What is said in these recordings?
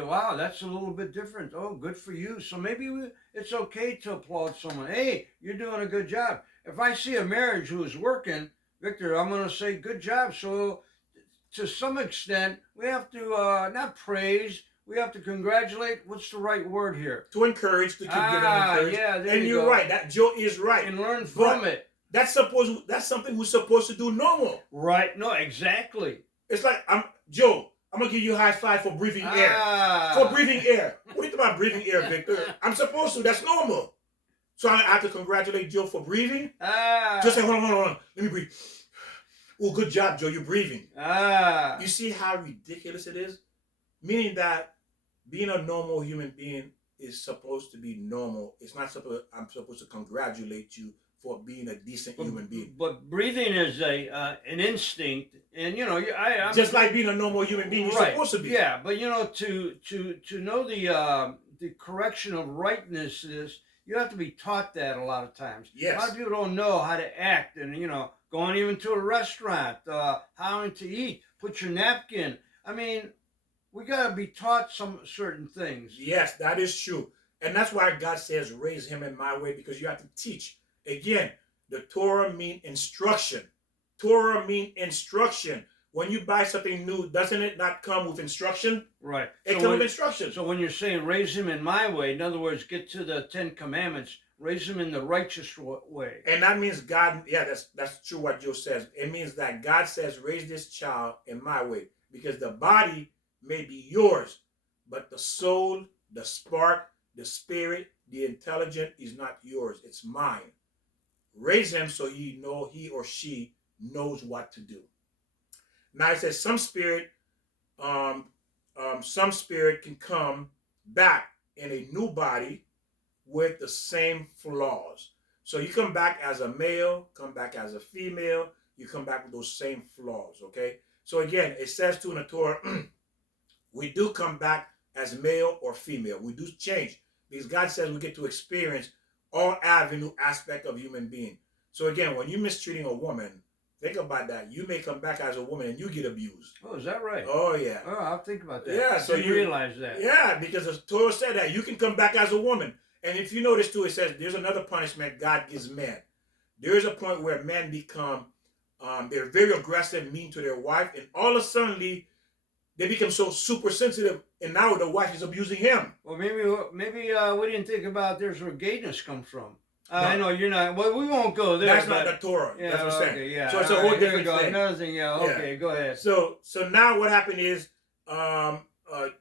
Wow, that's a little bit different. Oh, good for you. So maybe it's okay to applaud someone. Hey, you're doing a good job. If I see a marriage who is working, Victor, I'm going to say good job. So to some extent, we have to not praise, we have to congratulate. What's the right word here? To encourage, to keep giving Ah, encouragement. yeah, there And you you're go. right. That Joe is right. And learn from But it. that's something we're supposed to do normal. Right? No, exactly. It's like Joe. I'm gonna give you a high five for breathing air. For breathing air. What do you think about breathing air, Victor? I'm supposed to. That's normal. So I have to congratulate Joe for breathing. Just say, hold on. Let me breathe. Oh, good job, Joe. You're breathing. You see how ridiculous it is? Meaning that being a normal human being is supposed to be normal. It's not supposed. I'm supposed to congratulate you for being a decent human being. But breathing is a an instinct, and you know, I'm just like being a normal human being, you're supposed to be. Yeah, but you know, to know the correction of rightness is you have to be taught that a lot of times. Yes. A lot of people don't know how to act, and you know, going even to a restaurant, how to eat, put your napkin. I mean, we got to be taught some certain things. Yes, that is true. And that's why God says, raise him in my way, because you have to teach. Again, the Torah mean instruction. Torah mean instruction. When you buy something new, doesn't it not come with instruction? Right. It comes with instruction. So when you're saying raise him in my way, in other words, get to the 10 Commandments, raise him in the righteous way. And that means God, yeah, that's true what Joe says. It means that God says, raise this child in my way. Because the body may be yours, but the soul, the spark, the spirit, the intelligence is not yours. It's mine. Raise him so he or she knows what to do. Now it says some spirit can come back in a new body with the same flaws. So you come back as a male, come back as a female, you come back with those same flaws, okay? So again, it says to in the Torah, we do come back as male or female. We do change because God says we get to experience all avenue aspect of human being. So again, when you're mistreating a woman, think about that. You may come back as a woman and you get abused. Oh, is that right? Oh, yeah. Oh, I'll think about that. Yeah, so you realize that. Yeah, because the Torah said that you can come back as a woman. And if you notice too, it says there's another punishment God gives men. There is a point where men become, they're very aggressive, mean to their wife, and all of a sudden they become so super sensitive, and now the wife is abusing him. Well, maybe we didn't think about there's where gayness comes from. No. I know you're not. Well, we won't go there. That's not the Torah. Yeah, that's what I'm saying. Yeah. So it's a whole different thing. Another thing. Yeah. Okay. Go ahead. So now what happened is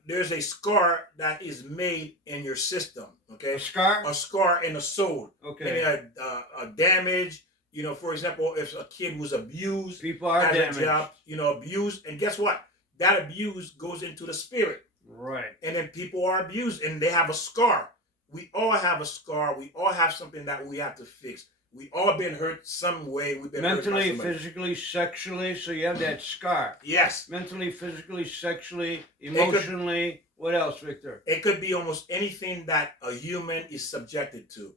there's a scar that is made in your system. Okay. A scar. A scar in the soul. Okay. A damage. You know, for example, if a kid was abused, people are damaged. A job, abused, and guess what? That abuse goes into the spirit. Right. And then people are abused, and they have a scar. We all have a scar. We all have something that we have to fix. We all been hurt some way. We've been mentally, hurt physically, sexually. So you have that scar. Yes. Mentally, physically, sexually, emotionally. What else, Victor? It could be almost anything that a human is subjected to.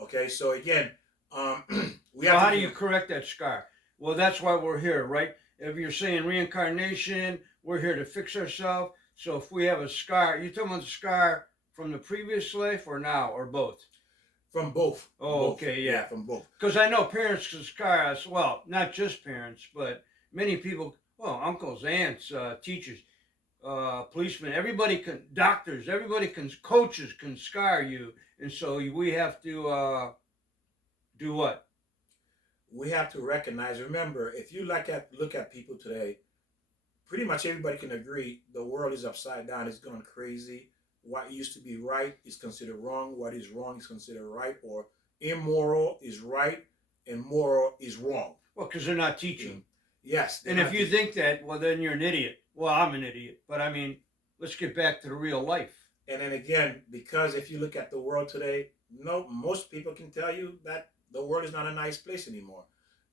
Okay. So again, we have. So how do you correct that scar? Well, that's why we're here, right? If you're saying reincarnation, we're here to fix ourselves. So if we have a scar, you talking about the scar from the previous life or now or both? From both. Oh, both. Okay, yeah. From both. Because I know parents can scar us. Well, not just parents, but many people, uncles, aunts, teachers, policemen, everybody can, doctors, everybody can, coaches can scar you. And so we have to do what? We have to recognize, remember, if you look at people today, pretty much everybody can agree the world is upside down, it's gone crazy. What used to be right is considered wrong. What is wrong is considered right, or immoral is right and moral is wrong. Well, because they're not teaching. Yes. And if you think that, well, then you're an idiot. Well, I'm an idiot. But I mean, let's get back to the real life. And then again, because if you look at the world today, most people can tell you that the world is not a nice place anymore.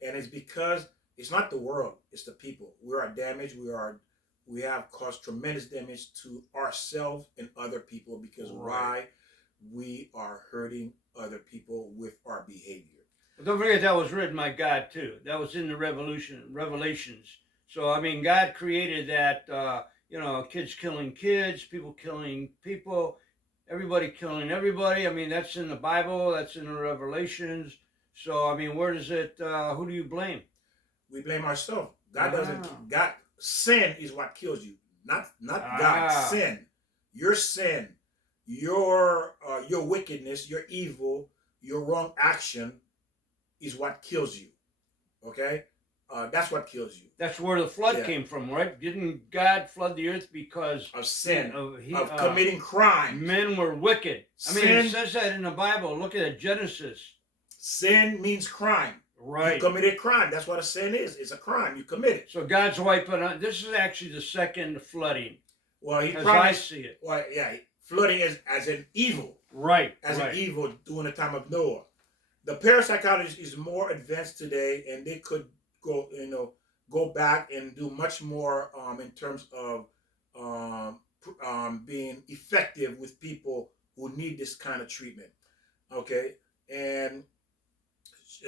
And it's because it's not the world, it's the people. We are damaged. We have caused tremendous damage to ourselves and other people because why? We are hurting other people with our behavior. But don't forget that was written by God too. That was in the Revelations. So I mean, God created that kids killing kids, people killing people, everybody killing everybody. I mean, that's in the Bible, that's in the Revelations. So, I mean, where does it, who do you blame? We blame ourselves. God Ah, doesn't. God sin is what kills you, not God. ah. Sin, your wickedness, your evil, your wrong action is what kills you. Okay, that's what kills you. That's where the flood Yeah, came from, right? Didn't God flood the earth because of sin, he of committing crimes. men were wicked? I mean, it Sin, says that in the Bible. Look at it, Genesis. sin means crime. You Right. committed crime. That's what a sin is. It's a crime. You committed. So God's wiping out. This is actually the second flooding, Well, he as I promised. see it. Well, yeah, flooding as an evil, Right. as right. an evil during the time of Noah. The parapsychology is more advanced today, and they could go back and do much more in terms of being effective with people who need this kind of treatment. Okay, and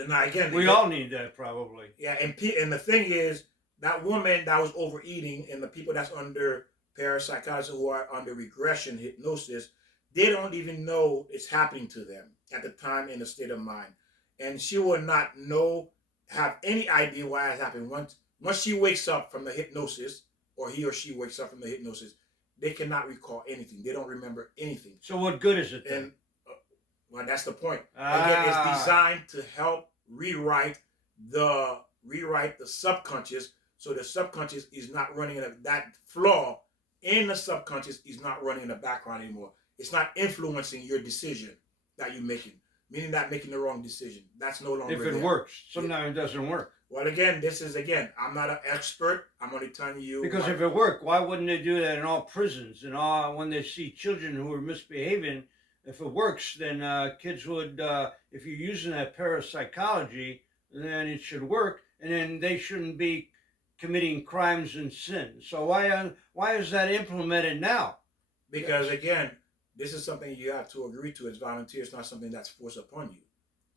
now again, We all need that probably. yeah, and the thing is, that woman that was overeating, and the people that's under parapsychology who are under regression hypnosis, they don't even know it's happening to them at the time in the state of mind, and she will not have any idea why it happened. Once she wakes up from the hypnosis, or he or she wakes up from the hypnosis, they cannot recall anything. They don't remember anything. So what good is it then? And well, that's the point. Again, it's Ah. designed to help rewrite the subconscious, so the subconscious is not running that flaw in the subconscious is not running in the background anymore. It's not influencing your decision that you're making, meaning that making the wrong decision. That's no longer If it there. works, sometimes it doesn't work. Well, again, I'm not an expert. I'm only telling you. Because if it worked, why wouldn't they do that in all prisons and all when they see children who are misbehaving? If it works, then kids would. If you're using that parapsychology, then it should work, and then they shouldn't be committing crimes and sins. So why is that implemented now? Because again, this is something you have to agree to as volunteer. It's not something that's forced upon you.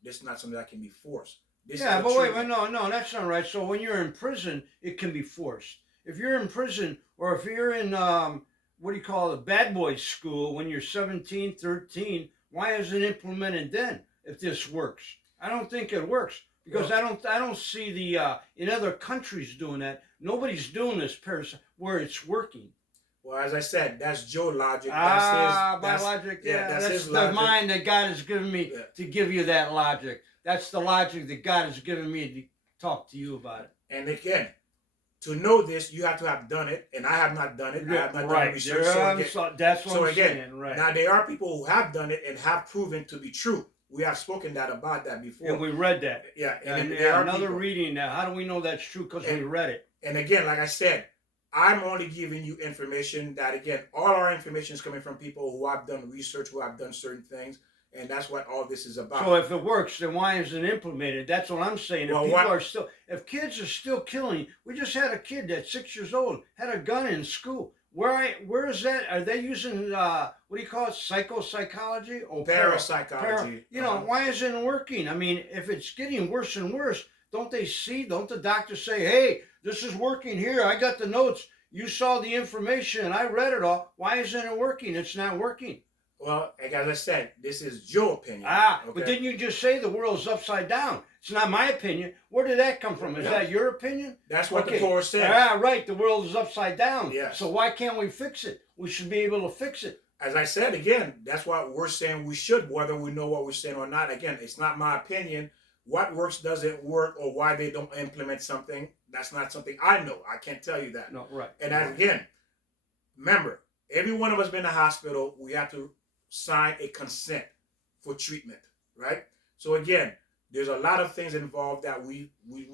This is not something that can be forced. This Yeah, is but wait, treatment. no, that's not right. So when you're in prison, it can be forced. If you're in prison, or if you're in what do you call it, bad boys school, when you're 17, 13, why isn't it implemented then? If this works, I don't think it works because Well, I don't see the in other countries doing that. Nobody's doing this where it's working. well, as I said, that's Joe logic. My logic, yeah, That's that's his the logic. mind that God has given me Yeah. to give you that logic. That's the logic that God has given me to talk to you about it. And again, to know this, you have to have done it, and I have not done it. I have not done research. That's what So I'm again, saying, right? now there are people who have done it and have proven to be true. We have spoken about that before. And we read that. Yeah, And there are another people. reading now. How do we know that's true? Because we read it. And again, like I said, I'm only giving you information that, again, all our information is coming from people who have done research, who have done certain things, and that's what all this is about. So if it works, then why isn't it implemented? That's what I'm saying. Well, If kids are still killing, we just had a kid that's 6 years old, had a gun in school. Where is that? Are they using what do you call it? Psychology or Parapsychology. Why isn't it working? I mean, if it's getting worse and worse, don't they see? Don't the doctors say, "Hey, this is working here. I got the notes. You saw the information. I read it all. Why isn't it working? It's not working." Well, like as I said, this is your opinion. But didn't you just say the world's upside down? It's not my opinion. Where did that come from? Is that your opinion? That's what the Torah says. Right. The world is upside down. Yes. So why can't we fix it? We should be able to fix it. As I said, again, that's what we're saying we should, whether we know what we're saying or not. Again, it's not my opinion. What works doesn't work, or why they don't implement something, that's not something I know. I can't tell you that. No, right. And again, remember, every one of us been in a hospital, we have to sign a consent for treatment, right? So again, there's a lot of things involved that we're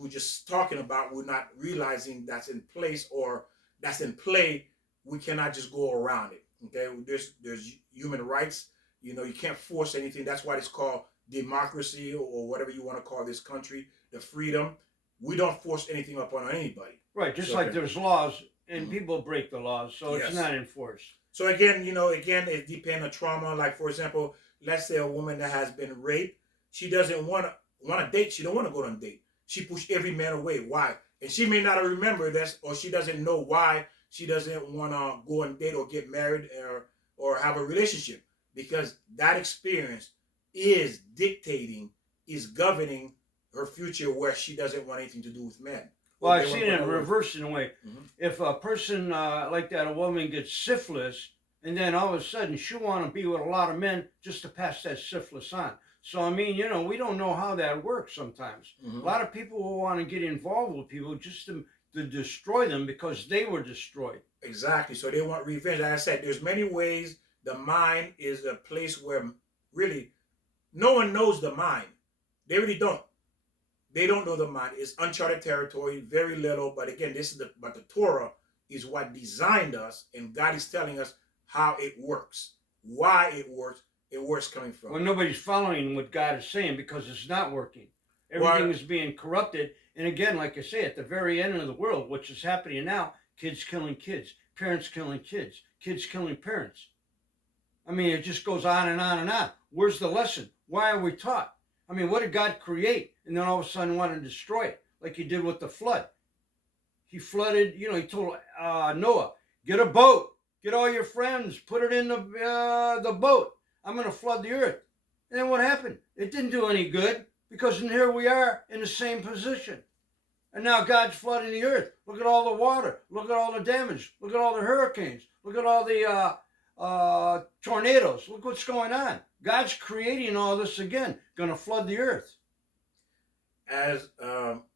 just talking about. We're not realizing that's in place or that's in play. We cannot just go around it. Okay, there's human rights. You can't force anything. That's why it's called democracy, or whatever you want to call this country, the freedom. We don't force anything upon anybody. Right, just like there's laws and people break the laws, so Yes. it's not enforced. So again, it depends on trauma. Like, for example, let's say a woman that has been raped, she doesn't want to date. She don't want to go on a date. She pushed every man away. Why? And she may not remember this, or she doesn't know why she doesn't want to go on a date or get married or have a relationship, because that experience is dictating, is governing her future, where she doesn't want anything to do with men. Well, I've seen it women. reversed in a way. Mhm. If a person like that, a woman gets syphilis, and then all of a sudden she'll want to be with a lot of men just to pass that syphilis on. So, I mean, we don't know how that works sometimes. A Mhm. lot of people will want to get involved with people just to destroy them because they were destroyed. Exactly. So they want revenge. Like I said, there's many ways. The mind is a place where really no one knows the mind. They really don't. They don't know the mind. It's uncharted territory, very little. But again, but the Torah is what designed us, and God is telling us how it works, why it works, and where it's coming from. Well, nobody's following what God is saying because it's not working. Everything is being corrupted. And again, like I say, at the very end of the world, which is happening now, kids killing kids, parents killing kids, kids killing parents. I mean, it just goes on and on and on. Where's the lesson? Why are we taught? I mean, what did God create and then all of a sudden want to destroy it like he did with the flood? He flooded, he told Noah, get a boat, get all your friends, put it in the boat. I'm going to flood the earth. And then what happened? It didn't do any good because here we are in the same position. And now God's flooding the earth. Look at all the water. Look at all the damage. Look at all the hurricanes. Look at all the tornadoes. Look what's going on. God's creating all this again, going to flood the earth. As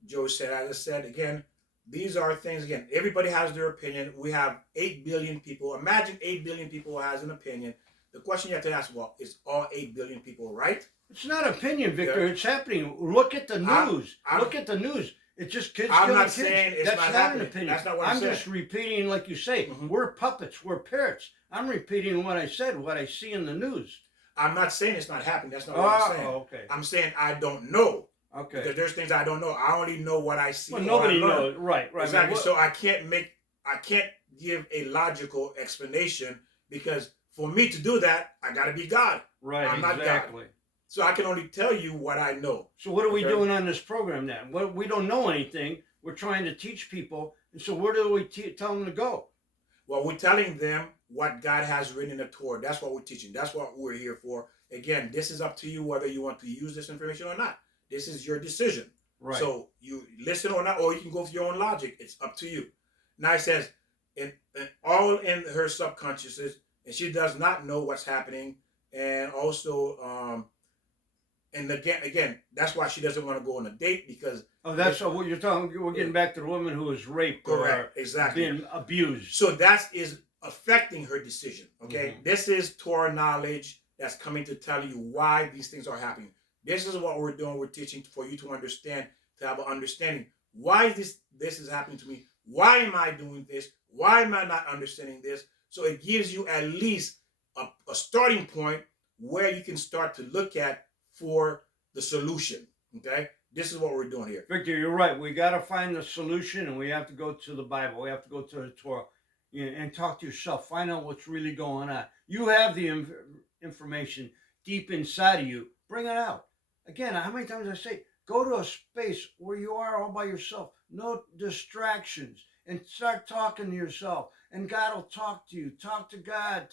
Joe said, as I said, again, these are things, again, everybody has their opinion. We have 8 billion people. Imagine 8 billion people has an opinion. The question you have to ask, well, is all 8 billion people right? It's not opinion, Victor. Yeah. It's happening. Look at the news. Look at the news. It's just kids killing kids. Saying it's That's not an opinion. That's not what I'm saying. just repeating, like you say, we're puppets, we're parrots. I'm repeating what I said, what I see in the news. I'm not saying it's not happening. That's not what I'm saying. Okay. I'm saying I don't know. Okay. Because there's things I don't know. I only know what I see. Well, nobody knows. Right. Exactly. So I can't give a logical explanation, because for me to do that, I got to be God. Right. I'm not God. So I can only tell you what I know. So what are we doing on this program then? Well, we don't know anything. We're trying to teach people. And so where do we tell them to go? Well, we're telling them what God has written in the Torah. That's what we're teaching. That's what we're here for. Again, this is up to you whether you want to use this information or not. This is your decision. Right. So you listen or not, or you can go for your own logic. It's up to you. Now it says, all in her subconscious, and she does not know what's happening. And also, and again, that's why she doesn't want to go on a date, because... Oh, that's what you're talking. We're getting back to the woman who was raped. Correct, or exactly. Being abused. So that is affecting her decision, okay? This is Torah knowledge that's coming to tell you why these things are happening. This is what we're doing. We're teaching for you to understand, to have an understanding. Why this is happening to me? Why am I doing this? Why am I not understanding this? So it gives you at least a starting point where you can start to look at for the solution, okay? This is what we're doing here. Victor, you're right. We got to find the solution, and we have to go to the Bible. We have to go to the Torah and talk to yourself. Find out what's really going on. You have the information deep inside of you. Bring it out. Again, how many times I say, go to a space where you are all by yourself. No distractions. And start talking to yourself. And God will talk to you. Talk to God.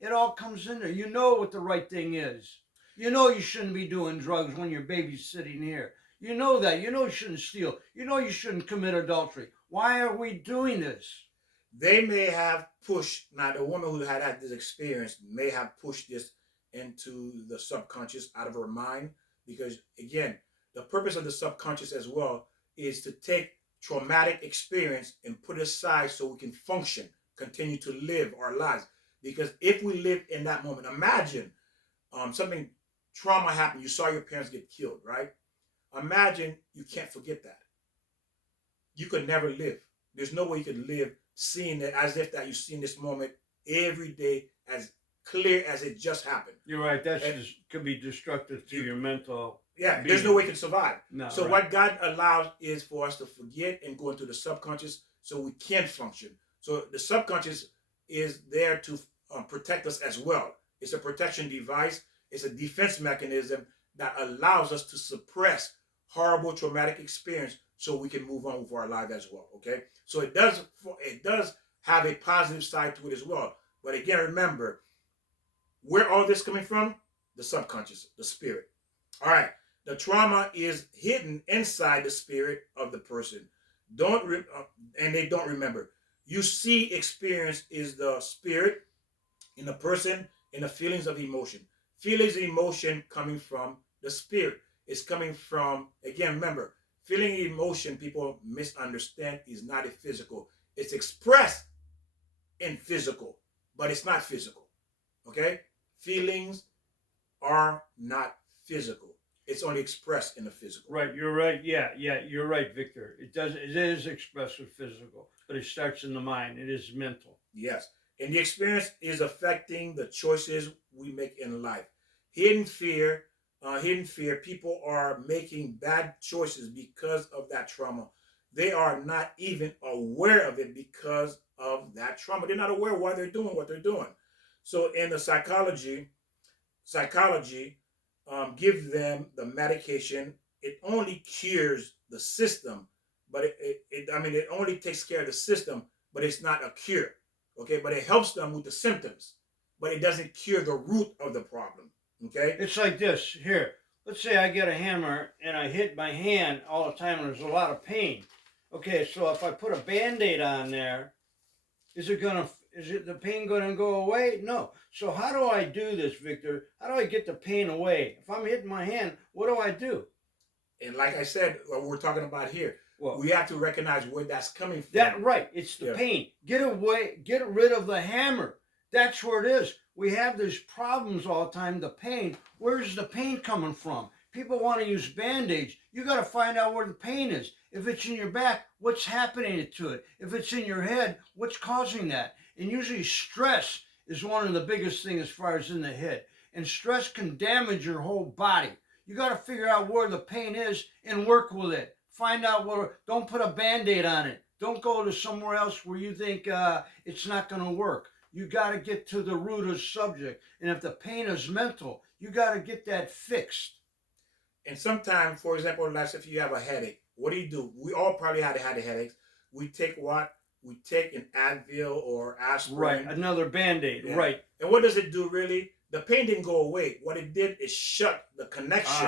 It all comes in there. You know what the right thing is. You know you shouldn't be doing drugs when your baby's sitting here. You know that. You know you shouldn't steal. You know you shouldn't commit adultery. Why are we doing this? They may have pushed, now the woman who had this experience may have pushed this into the subconscious, out of her mind, because again, the purpose of the subconscious as well is to take traumatic experience and put it aside so we can function, continue to live our lives. Because if we live in that moment, imagine something trauma happened, you saw your parents get killed, right? Imagine you can't forget that. You could never live. There's no way you could live seeing it as if that you've seen this moment every day, as clear as it just happened. You're right. That could be destructive to your mental. Yeah, there's no way you can survive. No, so what God allows is for us to forget and go into the subconscious so we can function. So the subconscious is there to protect us as well. It's a protection device. It's a defense mechanism that allows us to suppress horrible traumatic experience so we can move on with our life as well. Okay, so it does have a positive side to it as well. But again, remember, where all this coming from? The subconscious, the spirit. All right. The trauma is hidden inside the spirit of the person. And they don't remember. You see, experience is the spirit in the person, in the feelings of emotion. Feelings of emotion coming from the spirit. It's coming from, again, remember, feeling emotion, people misunderstand, is not a physical. It's expressed in physical, but it's not physical. Okay? Feelings are not physical. It's only expressed in the physical. Right, you're right. Yeah, you're right, Victor. It is expressed with physical, but it starts in the mind. It is mental. Yes. And the experience is affecting the choices we make in life. Hidden fear, people are making bad choices because of that trauma. They are not even aware of it because of that trauma. They're not aware why they're doing what they're doing. So in the psychology give them the medication. It only cures the system, but it only takes care of the system, but it's not a cure. Okay, but it helps them with the symptoms, but it doesn't cure the root of the problem. Okay, It's like this. Here, let's say I get a hammer and I hit my hand all the time and there's a lot of pain. Okay, so if I put a Band-Aid on there, is it the pain gonna go away? No. So how do I do this, Victor? How do I get the pain away? If I'm hitting my hand, what do I do? and like I said, what we're talking about here, Well, we have to recognize where that's coming from. that right. It's the Yeah. pain. Get rid of the hammer. That's where it is. We have these problems all the time, the pain. Where's the pain coming from? People want to use Band-Aids. You got to find out where the pain is. If it's in your back, what's happening to it? If it's in your head, what's causing that? And usually stress is one of the biggest things as far as in the head. And stress can damage your whole body. You got to figure out where the pain is and work with it. Find out where, don't put a Band-Aid on it. Don't go to somewhere else where you think it's not going to work. You got to get to the root of the subject. And if the pain is mental, you got to get that fixed. And sometimes, for example, let's if you have a headache, what do? We all probably had headaches. We take what? We take an Advil or aspirin. Right, another Band-Aid, Yeah. right. And what does it do really? The pain didn't go away. What it did is shut the connection.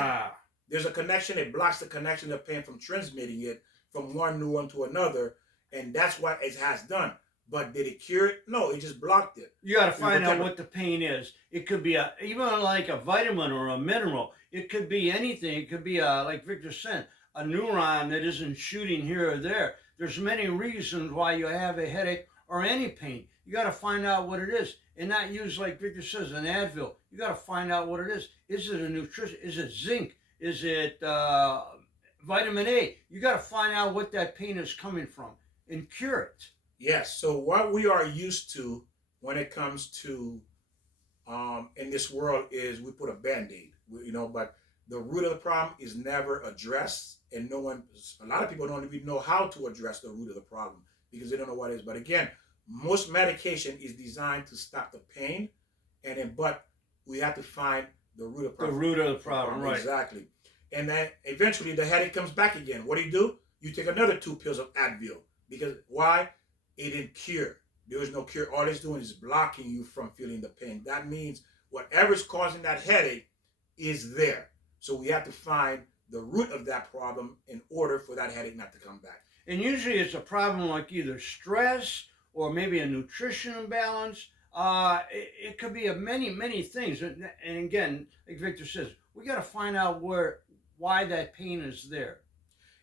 There's a connection. It blocks the connection of pain from transmitting it from one neuron to another. And that's what it has done. But did it cure it? No, it just blocked it. You got to find out what the pain is. It could be even like a vitamin or a mineral. It could be anything. It could be like Victor said, a neuron that isn't shooting here or there. There's many reasons why you have a headache or any pain. You got to find out what it is and not use, like Victor says, an Advil. You got to find out what it is. Is it a nutrition? Is it zinc? Is it vitamin A? You got to find out what that pain is coming from and cure it. Yes. So what we are used to when it comes to in this world is we put a Band-Aid, but the root of the problem is never addressed, and a lot of people don't even know how to address the root of the problem because they don't know what it is. But again, most medication is designed to stop the pain, but we have to find the root of the problem. The root of the problem, right. Exactly. And then eventually the headache comes back again. What do? You take another 2 pills of Advil. Because why? It didn't cure. There is no cure. All it's doing is blocking you from feeling the pain. That means whatever's causing that headache is there. So we have to find the root of that problem in order for that headache not to come back. And usually it's a problem like either stress or maybe a nutrition imbalance. It could be many things. And again, like Victor says, we got to find out why that pain is there.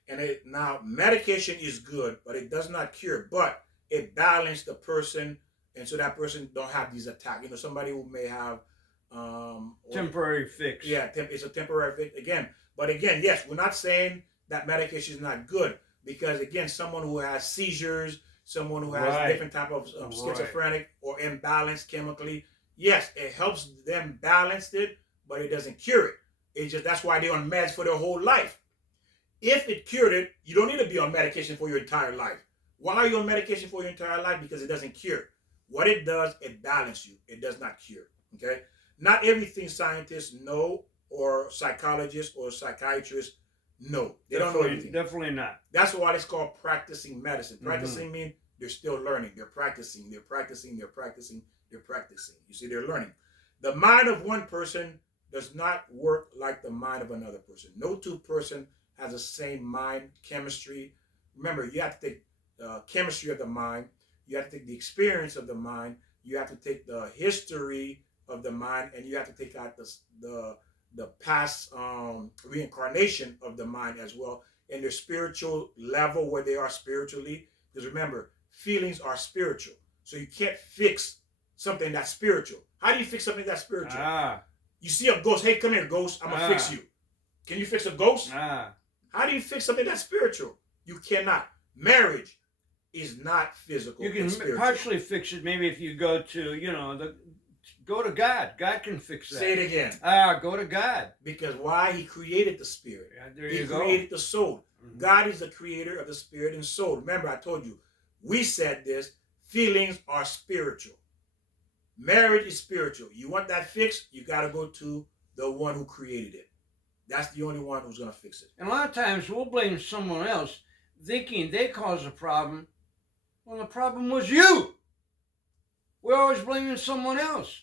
And now medication is good, but it does not cure. But it balances the person, and so that person don't have these attacks. Somebody who may have temporary fix. Yeah, it's a temporary fix again. But again, yes, we're not saying that medication is not good because again, someone who has seizures, someone who has different type of schizophrenic or imbalanced chemically, yes, it helps them balance it, but it doesn't cure it. It's just that's why they're on meds for their whole life. If it cured it, you don't need to be on medication for your entire life. Why are you on medication for your entire life? Because it doesn't cure. What it does, it balances you. It does not cure. Okay? Not everything scientists know or psychologists or psychiatrists know. They don't know everything. Definitely not. That's why it's called practicing medicine. Practicing means they're still learning. They're practicing. They're practicing. They're practicing. They're practicing. You see, they're learning. The mind of one person does not work like the mind of another person. No two person has the same mind chemistry. Remember, you have to take the chemistry of the mind. You have to take the experience of the mind. You have to take the history of the mind, and you have to take out the past reincarnation of the mind as well, and their spiritual level where they are spiritually. Because remember, feelings are spiritual, so you can't fix something that's spiritual. How do you fix something that's spiritual? You see a ghost. Hey, come here, ghost. I'm gonna fix you. Can you fix a ghost? How do you fix something that's spiritual? You cannot. Marriage is not physical. You can partially fix it. Maybe if you go to, go to God. God can fix that. Say it again. Go to God. Because why? He created the spirit. Yeah, there he you go. created the soul. Mm-hmm. God is the creator of the spirit and soul. Remember, I told you, we said this, feelings are spiritual. Marriage is spiritual. You want that fixed, you got to go to the one who created it. That's the only one who's going to fix it. And a lot of times we'll blame someone else, thinking they caused the problem. Well, the problem was you. We're always blaming someone else.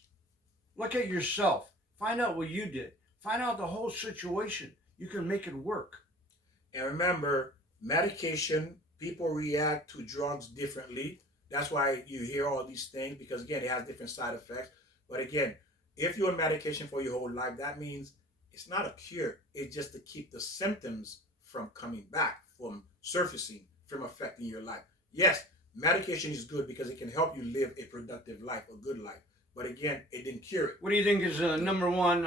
Look at yourself. Find out what you did. Find out the whole situation. You can make it work. And remember, medication, people react to drugs differently. That's why you hear all these things, because again, it has different side effects. But again, if you're on medication for your whole life, that means it's not a cure. It's just to keep the symptoms from coming back, from surfacing, from affecting your life. Yes, medication is good because it can help you live a productive life, a good life. But again, it didn't cure it. What do you think is number one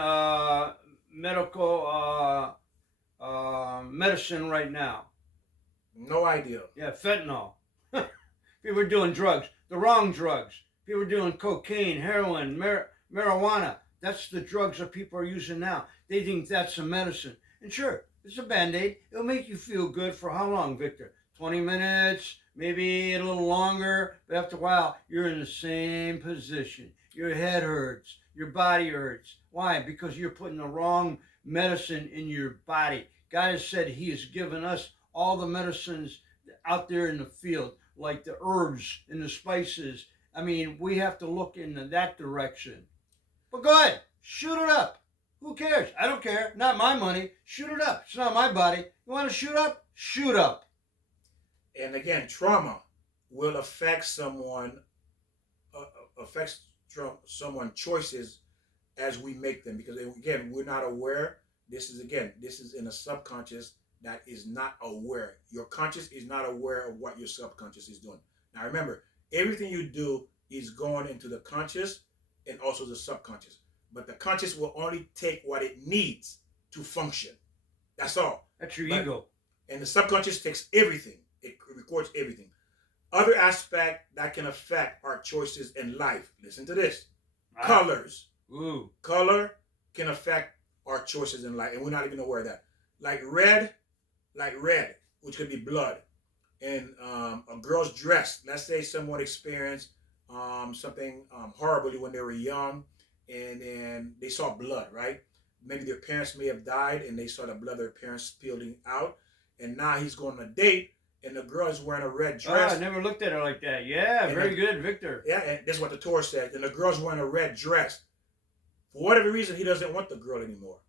medical medicine right now? No idea. Yeah, fentanyl. People are doing drugs, the wrong drugs. People are doing cocaine, heroin, marijuana. That's the drugs that people are using now. They think that's a medicine. And sure, it's a Band-Aid. It'll make you feel good for how long, Victor? 20 minutes, maybe a little longer. But after a while, you're in the same position. Your head hurts. Your body hurts. Why? Because you're putting the wrong medicine in your body. God has said he has given us all the medicines out there in the field, like the herbs and the spices. I mean, we have to look in that direction. But go ahead, shoot it up. Who cares? I don't care. Not my money. Shoot it up. It's not my body. You want to shoot up? Shoot up. And again, trauma will affect someone's choices as we make them. Because again, we're not aware. This is in a subconscious that is not aware. Your conscious is not aware of what your subconscious is doing. Now remember, everything you do is going into the conscious and also the subconscious. But the conscious will only take what it needs to function. That's all. That's your ego. And the subconscious takes everything. It records everything. Other aspect that can affect our choices in life. Listen to this. Colors. Ooh. Color can affect our choices in life. And we're not even aware of that. Like red, which could be blood. And a girl's dress. Let's say someone experienced something horribly when they were young, and then they saw blood, right? Maybe their parents may have died, and they saw the blood of their parents spilling out. And now he's going on a date, and the girl is wearing a red dress. Oh, I never looked at her like that. Yeah, and very good, Victor. Yeah, and this is what the Torah says. And the girl's wearing a red dress. For whatever reason, he doesn't want the girl anymore.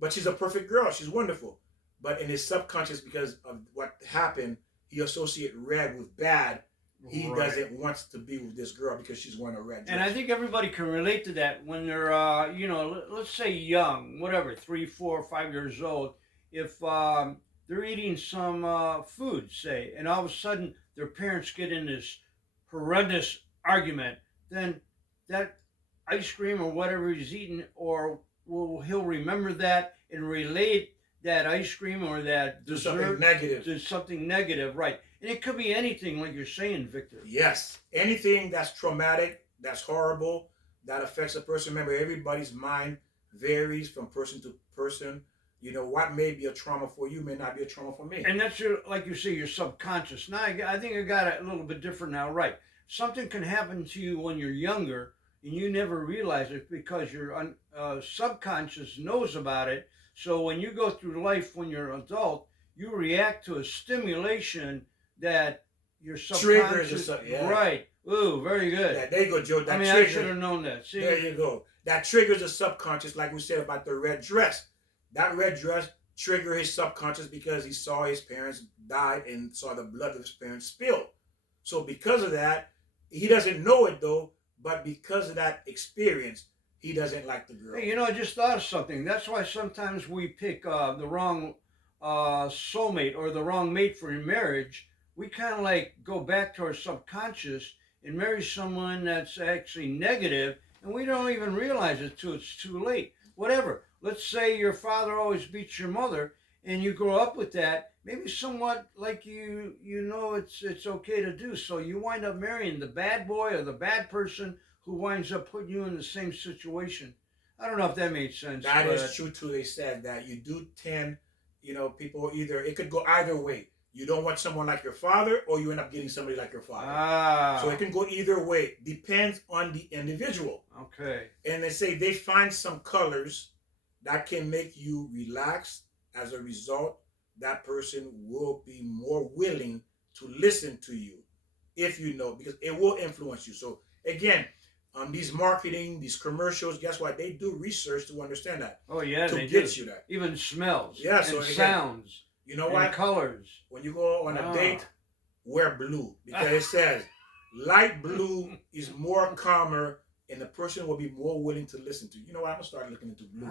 But she's a perfect girl. She's wonderful. But in his subconscious, because of what happened, he associates red with bad. He doesn't want to be with this girl because she's wearing a red dress. And I think everybody can relate to that when they're, let's say young, whatever, 3, 4, 5 years old. If they're eating some food, say, and all of a sudden their parents get in this horrendous argument, then that ice cream or whatever he's eating, he'll remember that and relate that ice cream or that dessert to something negative, right? And it could be anything, like you're saying, Victor. Yes, anything that's traumatic, that's horrible, that affects a person. Remember, everybody's mind varies from person to person. You know, what may be a trauma for you may not be a trauma for me. And that's like you say, your subconscious. Now, I think I got it a little bit different now, right? Something can happen to you when you're younger, and you never realize it because your subconscious knows about it. So when you go through life when you're an adult, you react to a stimulation that your Triggers subconscious. or something. Yeah. Right. Ooh, very good. Yeah, there you go, Joe. I That mean, I should trigger. have known that. See? There you go. That triggers the subconscious, like we said about the red dress. That red dress triggered his subconscious because he saw his parents died and saw the blood of his parents spill. So because of that, he doesn't know it though, but because of that experience, he doesn't like the girl. Hey, you know, I just thought of something. That's why sometimes we pick the wrong soulmate or the wrong mate for marriage. We kind of like go back to our subconscious and marry someone that's actually negative, and we don't even realize it till it's too late. Whatever. Let's say your father always beats your mother, and you grow up with that. Maybe somewhat like you know it's okay to do. So you wind up marrying the bad boy or the bad person who winds up putting you in the same situation. I don't know if that made sense. That but is true too. They said that you do tend, people either it could go either way. You don't want someone like your father, or you end up getting somebody like your father. So it can go either way. Depends on the individual. Okay. And they say they find some colors that can make you relax. As a result, that person will be more willing to listen to you if you know, because it will influence you. So again, these marketing, these commercials, guess what? They do research to understand that. Oh yeah, to they get do. you that. Even smells. Yeah, and so again, sounds. You know and what? Colors. When you go on a date, wear blue because it says light blue is more calmer, and the person will be more willing to listen to you. You know what? I'm gonna start looking into blue.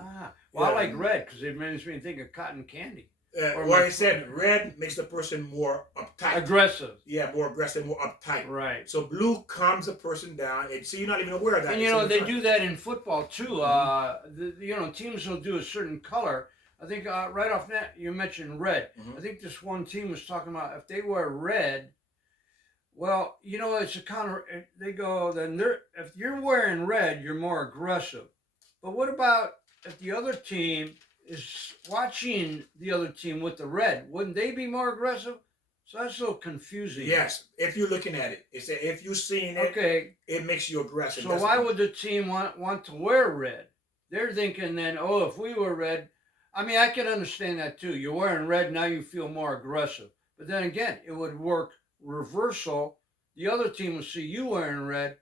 Well, I like red because it makes me think of cotton candy. Well, it said red makes the person more uptight, aggressive. Yeah, more aggressive, more uptight. Right. So blue calms a person down, and so you're not even aware of that. And they do that in football too. Teams will do a certain color. I think right off that you mentioned red. Mm-hmm. I think this one team was talking about if they wear red. Well, it's a counter. They go then. If you're wearing red, you're more aggressive. But what about if the other team is watching the other team with the red? Wouldn't they be more aggressive? So that's a little confusing. Yes, if you're looking at it, it's if you're seeing it. Okay. It makes you aggressive. So why would the team want to wear red? They're thinking then, if we were red. I mean, I can understand that too. You're wearing red, now you feel more aggressive. But then again, it would work reversal. The other team will see you wearing red.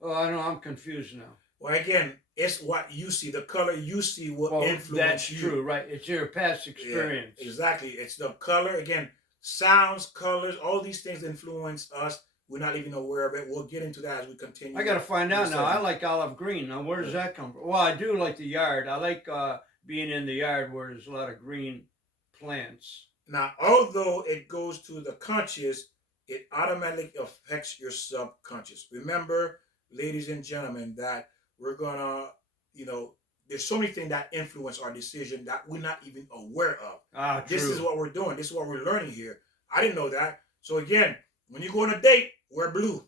Oh, I know, I'm confused now. Well, again, it's what you see. The color you see will influence you. That's true, right? It's your past experience. Yeah, exactly. It's the color. Again, sounds, colors, all these things influence us. We're not even aware of it. We'll get into that as we continue. I got to find out now. I like olive green. Now, where does that come from? Well, I do like the yard. I like being in the yard where there's a lot of green plants. Now, although it goes to the conscious, it automatically affects your subconscious. Remember, ladies and gentlemen, that we're gonna, there's so many things that influence our decision that we're not even aware of. This is what we're doing. This is what we're learning here. I didn't know that. So again, when you go on a date, wear blue.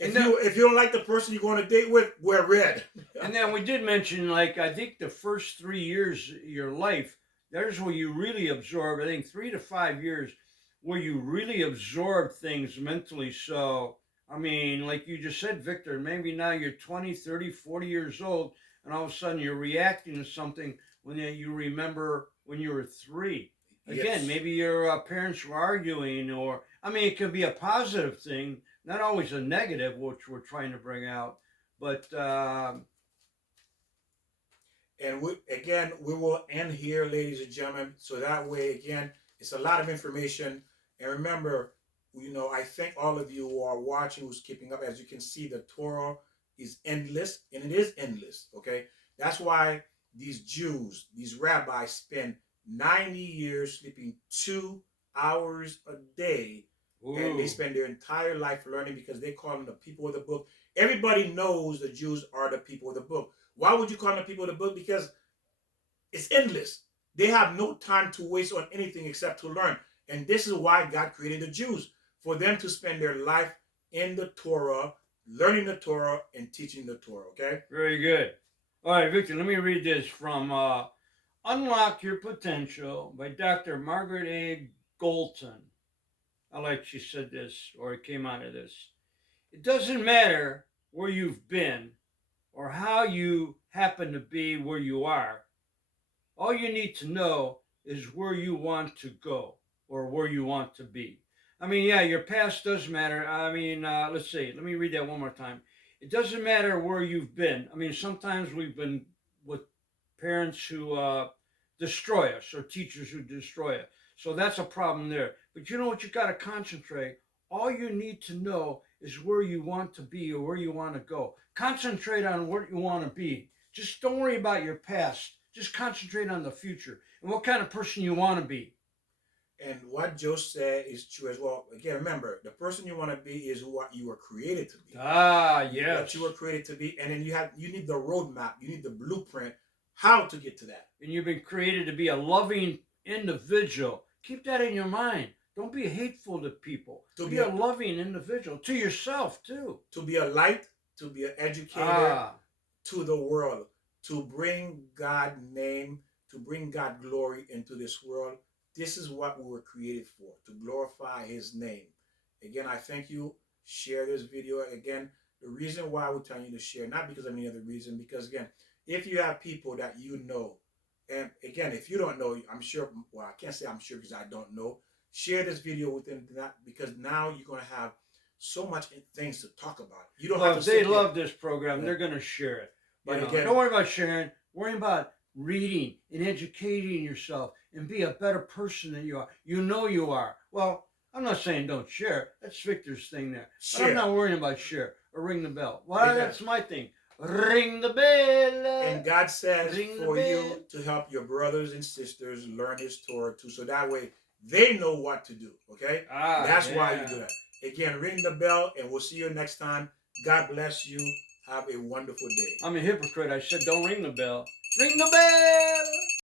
If you don't like the person you go on a date with, wear red. And then we did mention, I think the first 3 years of your life, there's where you really absorb. I think 3 to 5 years where you really absorb things mentally. So, I mean, like you just said, Victor, maybe now you're 20, 30, 40 years old, and all of a sudden you're reacting to something when you remember when you were 3. Again, maybe your parents were arguing, or, I mean, it could be a positive thing, not always a negative, which we're trying to bring out. But, and we will end here, ladies and gentlemen. So that way, again, it's a lot of information. And remember, I thank all of you who are watching, who's keeping up. As you can see, the Torah is endless, and it is endless, okay? That's why these Jews, these rabbis spend 90 years sleeping 2 hours a day. Ooh. And they spend their entire life learning because they call them the people of the book. Everybody knows the Jews are the people of the book. Why would you call them the people of the book? Because it's endless. They have no time to waste on anything except to learn. And this is why God created the Jews, for them to spend their life in the Torah, learning the Torah and teaching the Torah, okay? Very good. All right, Victor, let me read this from Unlock Your Potential by Dr. Margaret A. Golton. I like she said this, or it came out of this. It doesn't matter where you've been or how you happen to be where you are. All you need to know is where you want to go or where you want to be. I mean, yeah, your past does matter. I mean, let's see. Let me read that one more time. It doesn't matter where you've been. I mean, sometimes we've been with parents who destroy us or teachers who destroy us. So that's a problem there. But you know what? You got to concentrate. All you need to know is where you want to be or where you want to go. Concentrate on what you want to be. Just don't worry about your past. Just concentrate on the future and what kind of person you want to be. And what Joe said is true as well. Again, remember, the person you want to be is what you were created to be. Ah, What yes. you were created to be, and then you need the roadmap, you need the blueprint, how to get to that. And you've been created to be a loving individual. Keep that in your mind. Don't be hateful to people. To Be a loving individual to yourself too. to be a light, to be an educator Ah, to the world, to bring God name, to bring God glory into this world. This is what we were created for, to glorify his name. Again, I thank you. Share this video. Again, the reason why we're telling you to share, not because of any other reason, because again, if you have people that you know, and again, if you don't know, I'm sure, well, I can't say I'm sure because I don't know, share this video with them because now you're going to have so much things to talk about. You don't well, have if to they sit love there. this program, Yeah. they're going to share it. But You know, again, don't worry about sharing. Worry about reading and educating yourself and be a better person than you are. You know you are. Well, I'm not saying don't share. That's Victor's thing there. But I'm share. not worrying about share or ring the bell. Well, Exactly. that's my thing. Ring the bell. And God says Ring the for bell. you to help your brothers and sisters learn his Torah too, so that way they know what to do. Okay? Ah, That's why you yeah. do that. Again, ring the bell, and we'll see you next time. God bless you. Have a wonderful day. I'm a hypocrite. I said don't ring the bell. Ring the bell.